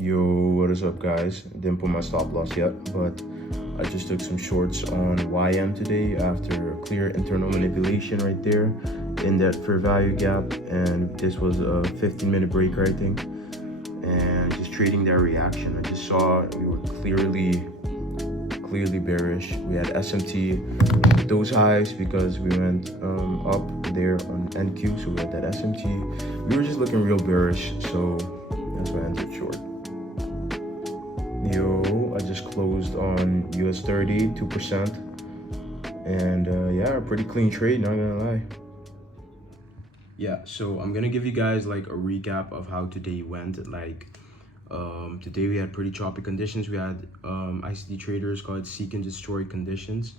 Yo, what is up, guys? Didn't put my stop loss yet, but I just took some shorts on YM today after a clear internal manipulation right there in that fair value gap, and this was a 15-minute breaker, I think, and just trading that reaction. I just saw we were clearly bearish. We had SMT those highs because we went up there on NQ, so we had that SMT. We were just looking real bearish, so that's why I entered short. Yo, I just closed on US 30, 2%. And yeah, pretty clean trade, not gonna lie. Yeah, so I'm gonna give you guys like a recap of how today went. Today we had pretty choppy conditions. We had ICT traders call it seek and destroy conditions,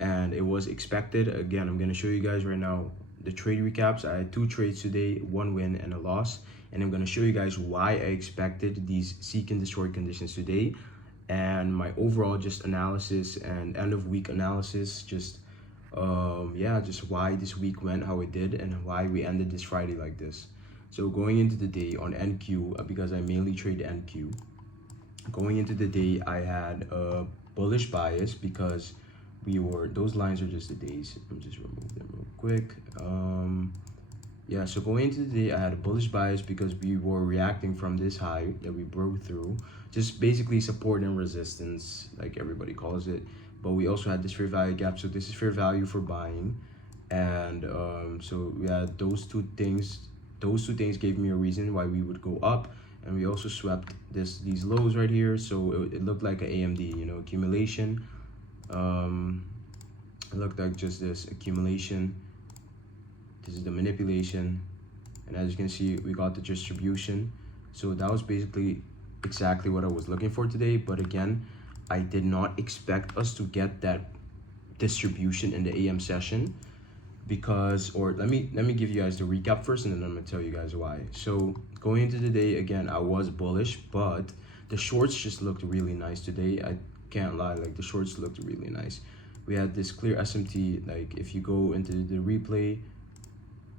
and it was expected. Again, I'm gonna show you guys right now the trade recaps. I had 2 trades today, 1 win and a loss, and I'm gonna show you guys why I expected these seek and destroy conditions today, and my overall just analysis and end of week analysis, just why this week went how it did and why we ended this Friday like this. So going into the day on NQ, because I mainly trade NQ, going into the day I had a bullish bias because those lines are just the days. Let me just remove them real quick. So going into the day I had a bullish bias because we were reacting from this high that we broke through, just basically support and resistance like everybody calls it. But we also had this fair value gap, so this is fair value for buying, and so we had those two things gave me a reason why we would go up. And we also swept these lows right here, so it looked like an AMD, accumulation. It looked like just this accumulation. This is the manipulation, and as you can see, we got the distribution. So that was basically exactly what I was looking for today. But again, I did not expect us to get that distribution in the AM session let me give you guys the recap first, and then I'm gonna tell you guys why. So going into the day, again, I was bullish, but the shorts just looked really nice today. I can't lie, like the shorts looked really nice. We had this clear SMT, like if you go into the replay,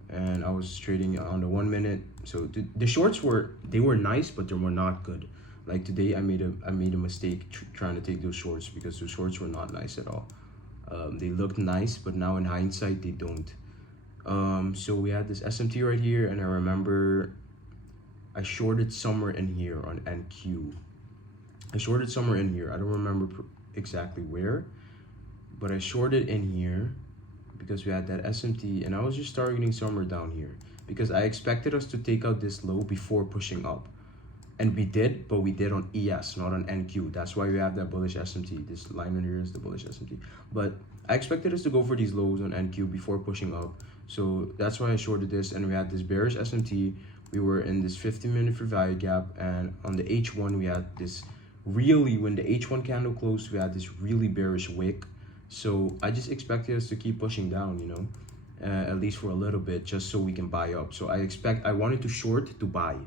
and I was trading on the 1 minute. So the shorts were nice, but they were not good. Like today, I made a mistake trying to take those shorts because the shorts were not nice at all. They looked nice, but now in hindsight, they don't. So we had this SMT right here, and I remember I shorted somewhere in here on NQ. I shorted somewhere in here. I don't remember exactly where, but I shorted in here because we had that SMT, and I was just targeting somewhere down here because I expected us to take out this low before pushing up. And we did, but we did on ES, not on NQ. That's why we have that bullish SMT. This line right here is the bullish SMT. But I expected us to go for these lows on NQ before pushing up. So that's why I shorted this, and we had this bearish SMT. We were in this 15-minute fair value gap, and on the H1, we had this when the H1 candle closed, we had this really bearish wick. So I just expected us to keep pushing down, at least for a little bit, just so we can buy up. So I wanted to short to buy.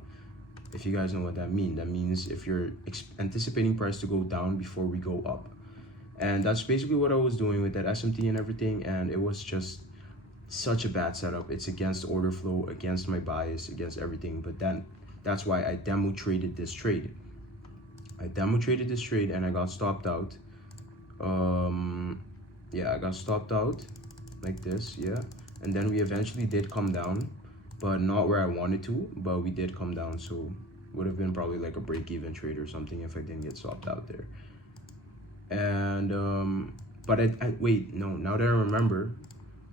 If you guys know what that means if you're anticipating price to go down before we go up. And that's basically what I was doing with that SMT and everything, and it was just such a bad setup. It's against order flow, against my bias, against everything. But that's why I demo traded this trade. And I got stopped out. I got stopped out like this, and then we eventually did come down, but not where I wanted to, but we did come down. So would have been probably like a break-even trade or something if I didn't get stopped out there. And wait, no, now that I remember,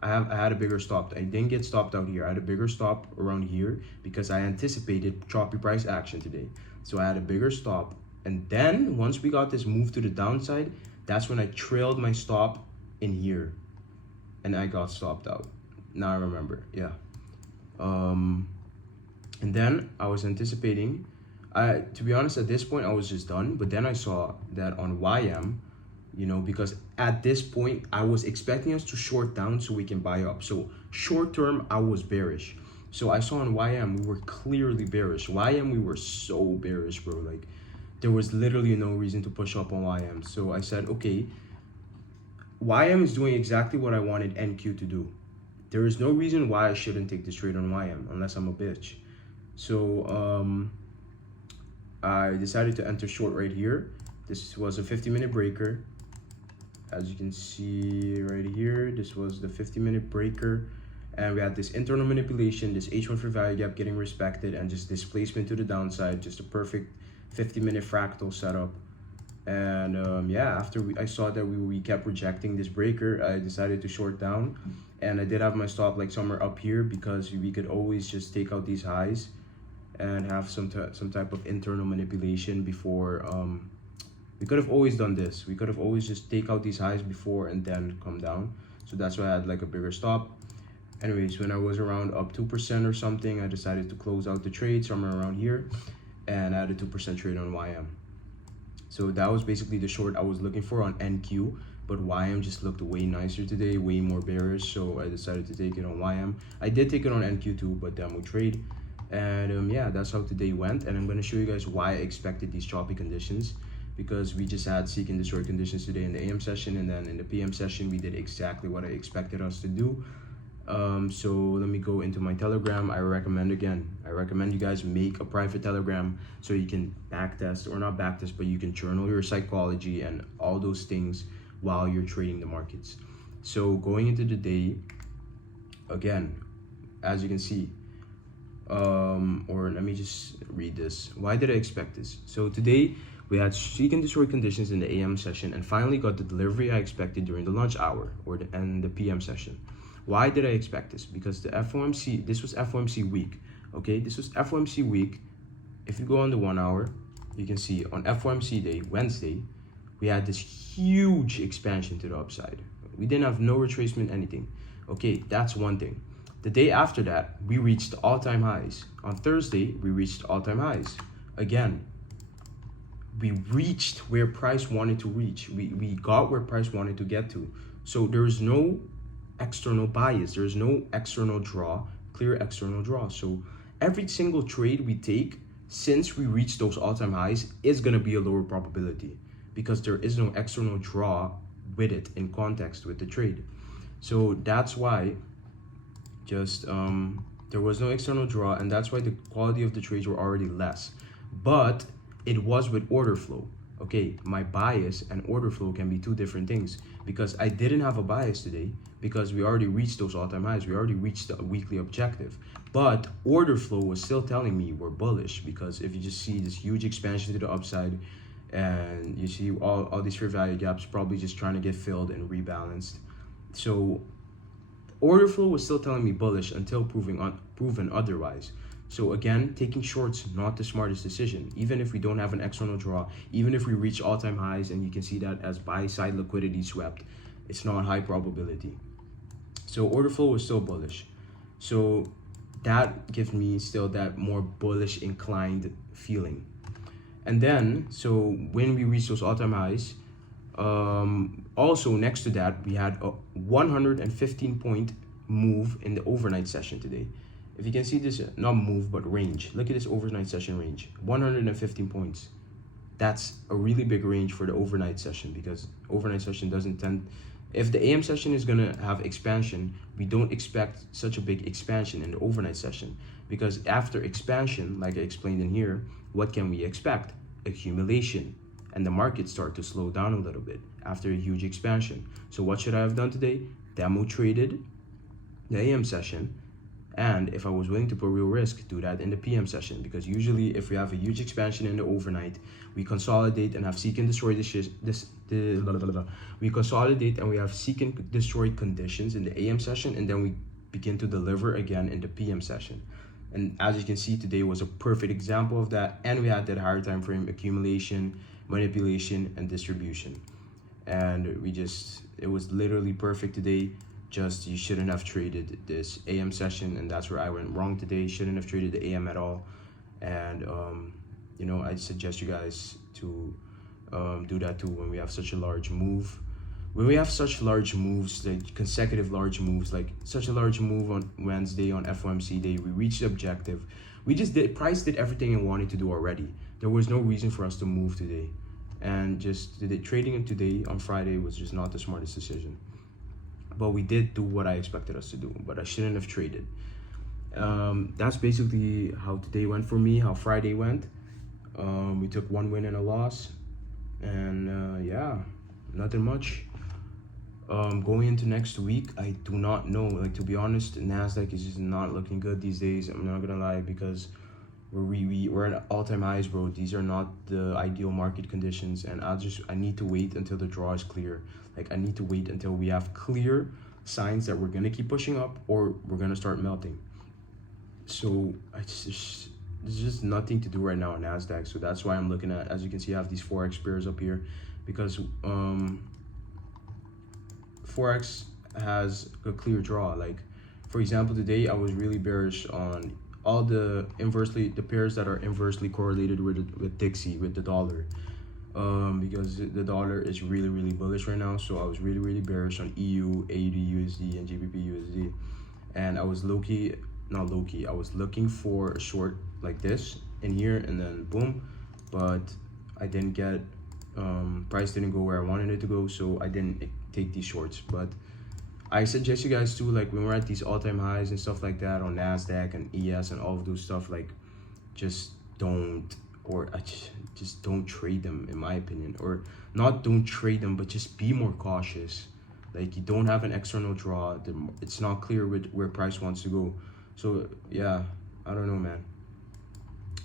I had a bigger stop. I didn't get stopped out here. I had a bigger stop around here because I anticipated choppy price action today. So I had a bigger stop, and then once we got this move to the downside, that's when I trailed my stop in here, and I got stopped out. Now I remember, and then I was anticipating, to be honest, at this point I was just done. But then I saw that on YM, because at this point I was expecting us to short down so we can buy up. So short term I was bearish. So I saw on YM we were clearly bearish. YM we were so bearish, bro. Like there was literally no reason to push up on YM. So I said, okay, YM is doing exactly what I wanted NQ to do. There is no reason why I shouldn't take this trade on YM unless I'm a bitch. So I decided to enter short right here. This was a 50-minute breaker. As you can see right here, this was the 50-minute breaker. And we had this internal manipulation, this H1 for value gap getting respected, and just displacement to the downside, just a perfect 50-minute fractal setup. And yeah, after I saw that we kept rejecting this breaker, I decided to short down. And I did have my stop like somewhere up here, because we could always just take out these highs and have some type of internal manipulation before. We could have always done this. We could have always just take out these highs before and then come down. So that's why I had like a bigger stop. Anyways, when I was around up 2% or something, I decided to close out the trade somewhere around here, and I had a 2% trade on YM. So that was basically the short I was looking for on NQ, but YM just looked way nicer today, way more bearish, so I decided to take it on YM. I did take it on NQ too, but demo trade. And yeah, that's how today went, and I'm going to show you guys why I expected these choppy conditions, because we just had seek and destroy conditions today in the AM session, and then in the PM session we did exactly what I expected us to do. So let me go into my Telegram. I recommend you guys make a private Telegram so you can backtest, or not backtest, but you can journal your psychology and all those things while you're trading the markets. So going into the day, again, as you can see, or let me just read this. Why did I expect this? So today we had seek and destroy conditions in the AM session, and finally got the delivery I expected during the lunch hour and the PM session. Why did I expect this? Because the FOMC, this was FOMC week, okay? This was FOMC week. If you go on the 1 hour, you can see on FOMC day, Wednesday, we had this huge expansion to the upside. We didn't have no retracement, anything. Okay, that's one thing. The day after that, we reached all-time highs. On Thursday, we reached all-time highs. Again, we reached where price wanted to reach. We got where price wanted to get to. So there's no external bias, there's no external draw, clear external draw. So every single trade we take since we reach those all-time highs is going to be a lower probability, because there is no external draw with it in context with the trade. So that's why just there was no external draw, and that's why the quality of the trades were already less. But it was with order flow. Okay, my bias and order flow can be two different things, because I didn't have a bias today because we already reached those all-time highs. We already reached the weekly objective, but order flow was still telling me we're bullish, because if you just see this huge expansion to the upside, and you see all these fair value gaps probably just trying to get filled and rebalanced. So order flow was still telling me bullish until proven otherwise. So again, taking shorts, not the smartest decision. Even if we don't have an external draw, even if we reach all-time highs, and you can see that as buy-side liquidity swept, it's not high probability. So order flow was still bullish. So that gives me still that more bullish inclined feeling. And then, so when we reach those all-time highs, also next to that, we had a 115-point move in the overnight session today. If you can see this, not move, but range. Look at this overnight session range, 115 points. That's a really big range for the overnight session, because overnight session doesn't tend, if the AM session is gonna have expansion, we don't expect such a big expansion in the overnight session, because after expansion, like I explained in here, what can we expect? Accumulation, and the market start to slow down a little bit after a huge expansion. So what should I have done today? Demo traded the AM session, and if I was willing to put real risk, do that in the PM session, because usually if we have a huge expansion in the overnight, we consolidate and have seek and destroy we consolidate and we have seek and destroy conditions in the AM session, and then we begin to deliver again in the PM session. And as you can see, today was a perfect example of that, and we had that higher time frame accumulation, manipulation, and distribution, and it was literally perfect today. Just, you shouldn't have traded this AM session, and that's where I went wrong today. Shouldn't have traded the AM at all. And you know, I suggest you guys to do that too when we have such a large move. When we have such large moves, like consecutive large moves, like such a large move on Wednesday on FOMC day, we reached the objective. Price did everything it wanted to do already. There was no reason for us to move today, and just trading it today on Friday was just not the smartest decision. But we did do what I expected us to do, but I shouldn't have traded. That's basically how today went for me, how Friday went. We took one win and a loss, and yeah, nothing much. Going into next week, I do not know. Like, to be honest, Nasdaq is just not looking good these days. I'm not gonna lie, because we're at all-time highs, bro. These are not the ideal market conditions, and I need to wait until the draw is clear. Like, I need to wait until we have clear signs that we're gonna keep pushing up or we're gonna start melting. So there's just nothing to do right now on Nasdaq. So that's why I'm looking at, as you can see, I have these forex pairs up here, because forex has a clear draw. Like, for example, today I was really bearish on all the pairs that are inversely correlated with Dixie, with the dollar, because the dollar is really bullish right now. So I was really bearish on EU, AUD USD, and GBP USD, and I was I was looking for a short like this in here, and then boom, but I didn't get price didn't go where I wanted it to go, so I didn't take these shorts. But I suggest you guys too, like, when we're at these all-time highs and stuff like that on Nasdaq and ES and all of those stuff, like, just don't, or just don't trade them, in my opinion. Or not don't trade them, but just be more cautious. Like, you don't have an external draw, it's not clear with where price wants to go. So yeah, I don't know, man.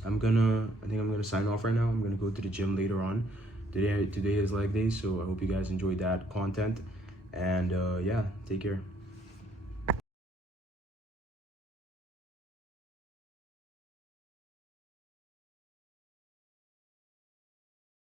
I think I'm gonna sign off right now. I'm gonna go to the gym later on. Today is leg day, so I hope you guys enjoyed that content. And yeah, take care.